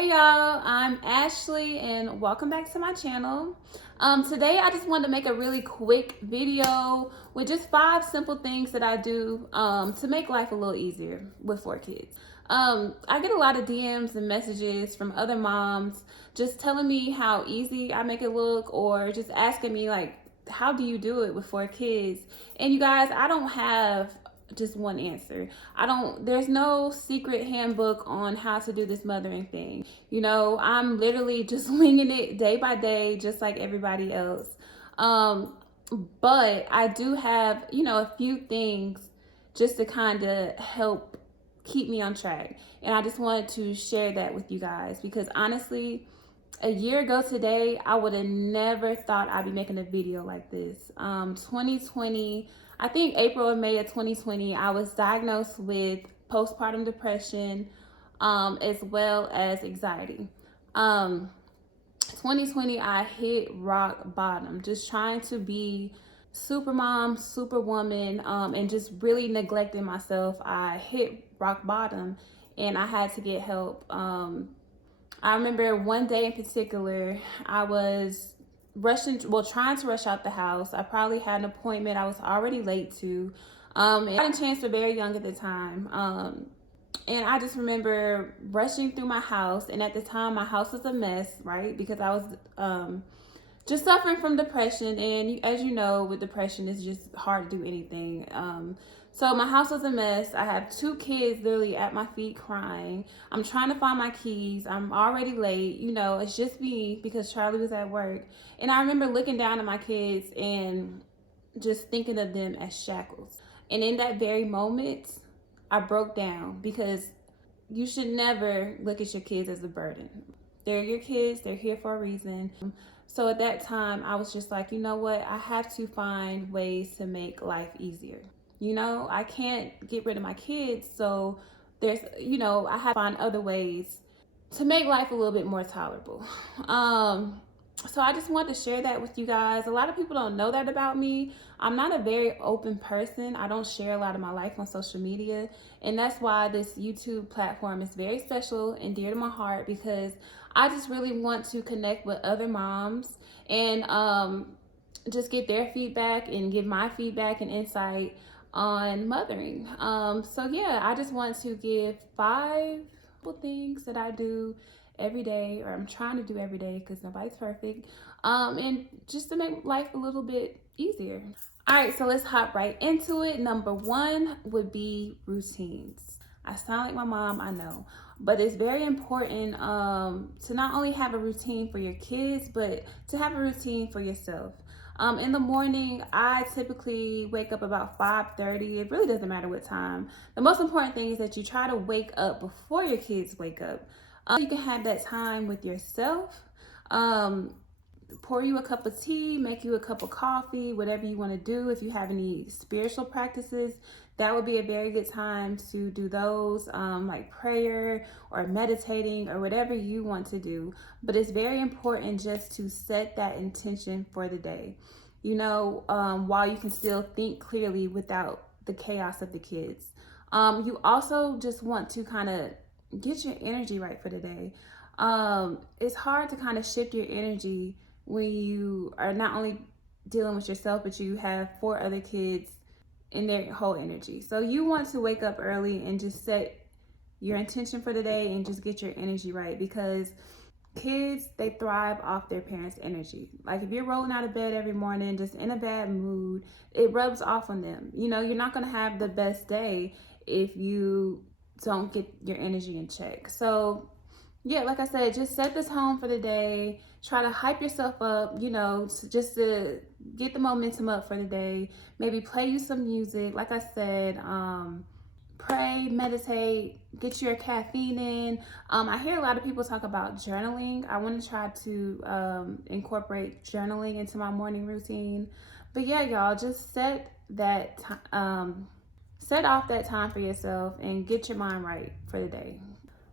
Hey y'all, I'm Ashley and welcome back to my channel. Today I just wanted to make a really quick video with just 5 simple things that I do to make life a little easier with 4 kids. I get a lot of DMs and messages from other moms just telling me how easy I make it look, or just asking me like, how do you do it with 4 kids? And you guys, I don't have just one answer. There's no secret handbook on how to do this mothering thing. I'm literally just winging it day by day, just like everybody else. But I do have, a few things just to kind of help keep me on track. And I just wanted to share that with you guys because honestly, a year ago today, I would have never thought I'd be making a video like this. 2020, I think April or May of 2020, I was diagnosed with postpartum depression, as well as anxiety. 2020, I hit rock bottom, just trying to be super mom, super woman, and just really neglecting myself. I hit rock bottom and I had to get help. I remember one day in particular, I was trying to rush out the house. I probably had an appointment I was already late to. And I had a chance, were very young at the time. And I just remember rushing through my house. And at the time, my house was a mess, right? Because I was just suffering from depression. And as you know, with depression, it's just hard to do anything. So my house was a mess. I have 2 kids literally at my feet crying. I'm trying to find my keys. I'm already late. It's just me because Charlie was at work. And I remember looking down at my kids and just thinking of them as shackles. And in that very moment, I broke down because you should never look at your kids as a burden. They're your kids. They're here for a reason. So at that time, I was just like, you know what? I have to find ways to make life easier. I can't get rid of my kids. So I have to find other ways to make life a little bit more tolerable. So I just wanted to share that with you guys. A lot of people don't know that about me. I'm not a very open person. I don't share a lot of my life on social media. And that's why this YouTube platform is very special and dear to my heart, because I just really want to connect with other moms and just get their feedback and give my feedback and insight on mothering. So yeah, I just want to give 5 things that I do every day, or I'm trying to do every day because nobody's perfect, and just to make life a little bit easier. All right, so let's hop right into it. Number 1 would be routines. I sound like my mom, I know, but it's very important to not only have a routine for your kids, but to have a routine for yourself. In the morning, I typically wake up about 5:30. It really doesn't matter what time. The most important thing is that you try to wake up before your kids wake up. You can have that time with yourself. Pour you a cup of tea, make you a cup of coffee, whatever you want to do. If you have any spiritual practices, that would be a very good time to do those, like prayer or meditating or whatever you want to do. But it's very important just to set that intention for the day, while you can still think clearly without the chaos of the kids. You also just want to kind of get your energy right for the day. It's hard to kind of shift your energy when you are not only dealing with yourself, but you have 4 other kids in their whole energy. So you want to wake up early and just set your intention for the day and just get your energy right, because kids, they thrive off their parents' energy. Like if you're rolling out of bed every morning just in a bad mood, it rubs off on them. You're not going to have the best day if you don't get your energy in check. So yeah, like I said, just set this tone for the day. Try to hype yourself up, just to get the momentum up for the day. Maybe play you some music. Like I said, pray, meditate, get your caffeine in. I hear a lot of people talk about journaling. I want to try to incorporate journaling into my morning routine. But yeah, y'all, just set off that time for yourself and get your mind right for the day.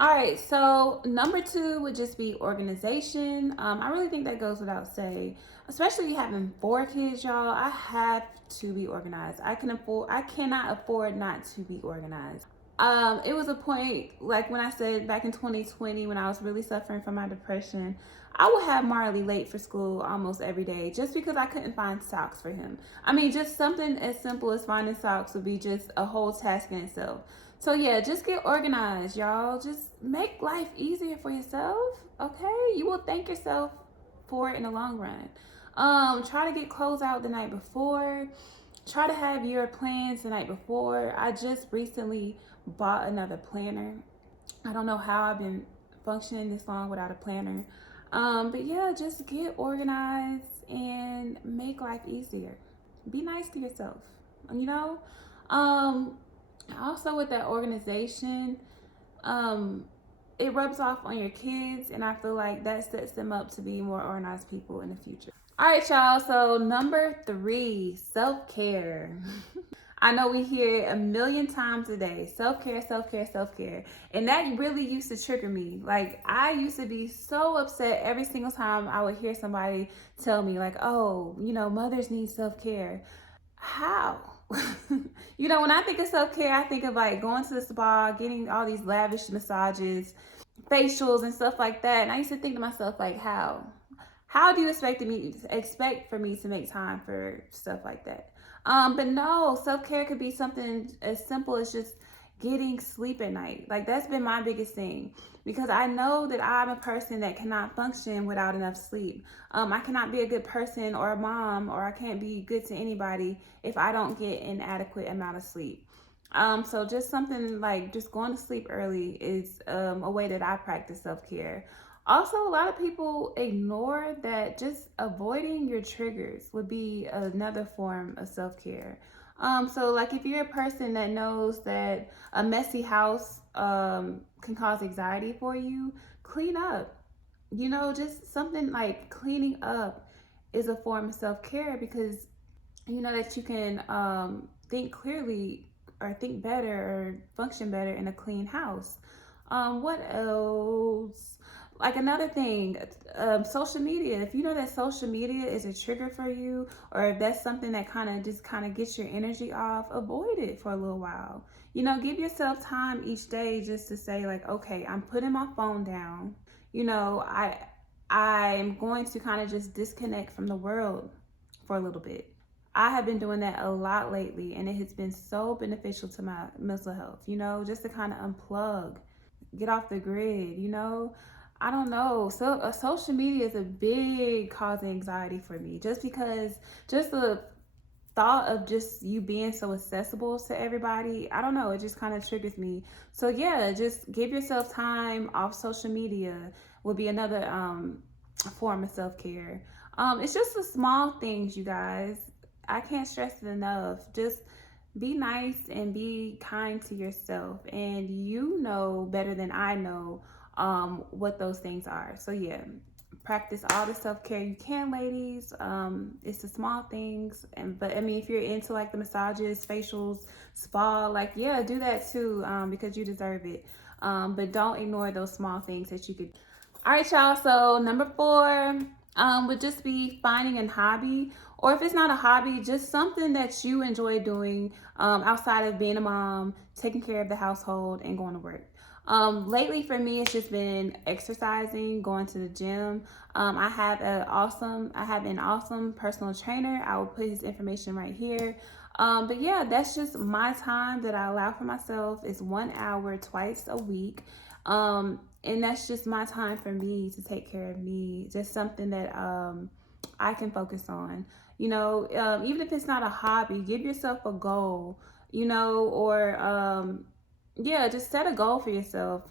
All right, so number 2 would just be organization. I really think that goes without saying, especially having 4 kids, y'all. I have to be organized. I cannot afford not to be organized. It was a point, like when I said back in 2020, when I was really suffering from my depression, I would have Marley late for school almost every day just because I couldn't find socks for him. I mean, just something as simple as finding socks would be just a whole task in itself. So yeah, just get organized, y'all. Just make life easier for yourself, okay? You will thank yourself for it in the long run. Try to get clothes out the night before. Try to have your plans the night before. I just recently bought another planner. I don't know how I've been functioning this long without a planner. But yeah, just get organized and make life easier. Be nice to yourself, you know? Um, Also with that organization, um, it rubs off on your kids, and I feel like that sets them up to be more organized people in the future. All right, y'all. So number 3, self-care. I know we hear it a million times a day. Self-care, self-care, self-care. And that really used to trigger me. Like, I used to be so upset every single time I would hear somebody tell me, like, oh, mothers need self-care. How? When I think of self-care, I think of like going to the spa, getting all these lavish massages, facials and stuff like that. And I used to think to myself, like, how? How do you expect for me to make time for stuff like that? But no, self-care could be something as simple as just getting sleep at night. Like, that's been my biggest thing, because I know that I'm a person that cannot function without enough sleep. I cannot be a good person or a mom, or I can't be good to anybody if I don't get an adequate amount of sleep. So just something like just going to sleep early is a way that I practice self-care. Also, a lot of people ignore that just avoiding your triggers would be another form of self-care. So like if you're a person that knows that a messy house can cause anxiety for you, clean up. Just something like cleaning up is a form of self-care, because you know that you can think clearly or think better or function better in a clean house. What else? Like another thing, social media. If you know that social media is a trigger for you, or if that's something that kind of gets your energy off, avoid it for a little while. Give yourself time each day just to say, like, okay, I'm putting my phone down. I'm going to kind of just disconnect from the world for a little bit. I have been doing that a lot lately, and it has been so beneficial to my mental health, just to kind of unplug, get off the grid, I don't know. So social media is a big cause of anxiety for me, just because just the thought of just you being so accessible to everybody, I don't know, it just kind of triggers me. So yeah, just give yourself time off social media would be another form of self-care. It's just the small things, you guys. I can't stress it enough. Just be nice and be kind to yourself, and you know better than I know what those things are. So yeah, practice all the self-care you can, ladies. It's the small things, but I mean, if you're into like the massages, facials, spa, like, yeah, do that too, because you deserve it. But don't ignore those small things that you could. All right, y'all. So number 4 would just be finding a hobby, or if it's not a hobby, just something that you enjoy doing outside of being a mom, taking care of the household, and going to work. Lately for me, it's just been exercising, going to the gym. I have an awesome personal trainer. I will put his information right here. But yeah, that's just my time that I allow for myself. It's 1 hour twice a week. And that's just my time for me to take care of me. Just something that I can focus on. Even if it's not a hobby, give yourself a goal, or yeah, just set a goal for yourself.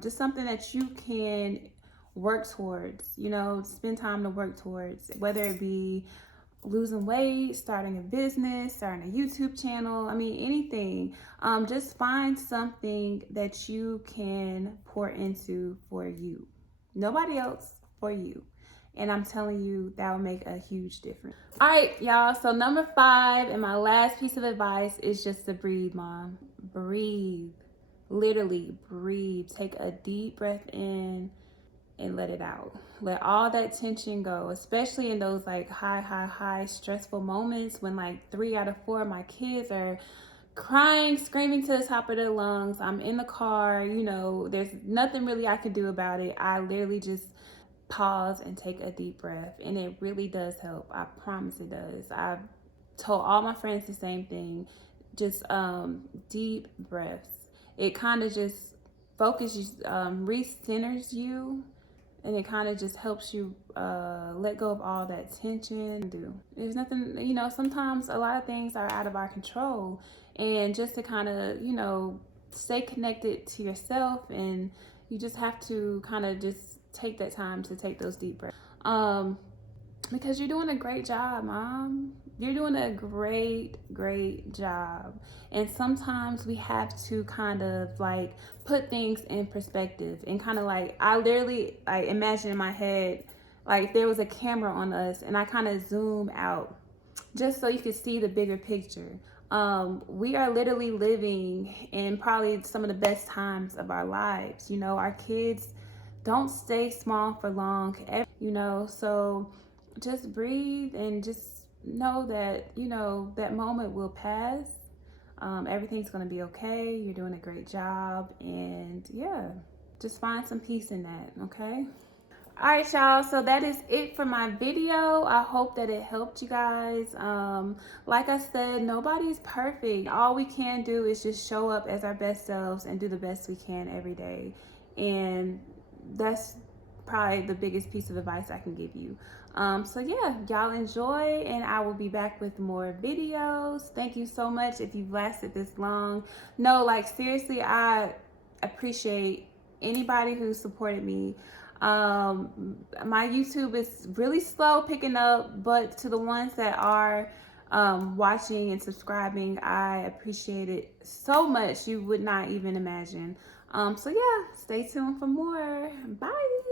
Just something that you can work towards, spend time to work towards, whether it be losing weight, starting a business, starting a YouTube channel. I mean, anything. Just find something that you can pour into for you. Nobody else, for you. And I'm telling you, that will make a huge difference. All right, y'all. So number 5 and my last piece of advice is just to breathe, Mom. Breathe. Literally breathe. Take a deep breath in and let it out. Let all that tension go, especially in those like high stressful moments when like 3 out of 4 of my kids are crying, screaming to the top of their lungs. I'm in the car, you know, there's nothing really I can do about it. I literally just pause and take a deep breath, and it really does help. I promise it does. I've told all my friends the same thing. Just deep breaths. It kind of just focuses, recenters you, and it kind of just helps you let go of all that tension. There's nothing, you know, sometimes a lot of things are out of our control, and just to kind of, you know, stay connected to yourself, and you just have to kind of just take that time to take those deep breaths. Because you're doing a great job, Mom. You're doing a great job. And sometimes we have to kind of like put things in perspective, and kind of like, I literally like imagine in my head, like if there was a camera on us and I kind of zoom out just so you can see the bigger picture. We are literally living in probably some of the best times of our lives. You know, our kids don't stay small for long, you know, so just breathe and just know that, you know, that moment will pass. Everything's going to be okay. You're doing a great job. And yeah, just find some peace in that, okay? All right, y'all, so that is it for my video. I hope that it helped you guys. Like I said, nobody's perfect. All we can do is just show up as our best selves and do the best we can every day. And that's probably the biggest piece of advice I can give you. So yeah, y'all enjoy, and I will be back with more videos. Thank you so much if you've lasted this long. No, like seriously, I appreciate anybody who supported me. My YouTube is really slow picking up, but to the ones that are watching and subscribing, I appreciate it so much. You would not even imagine. So yeah, stay tuned for more. Bye.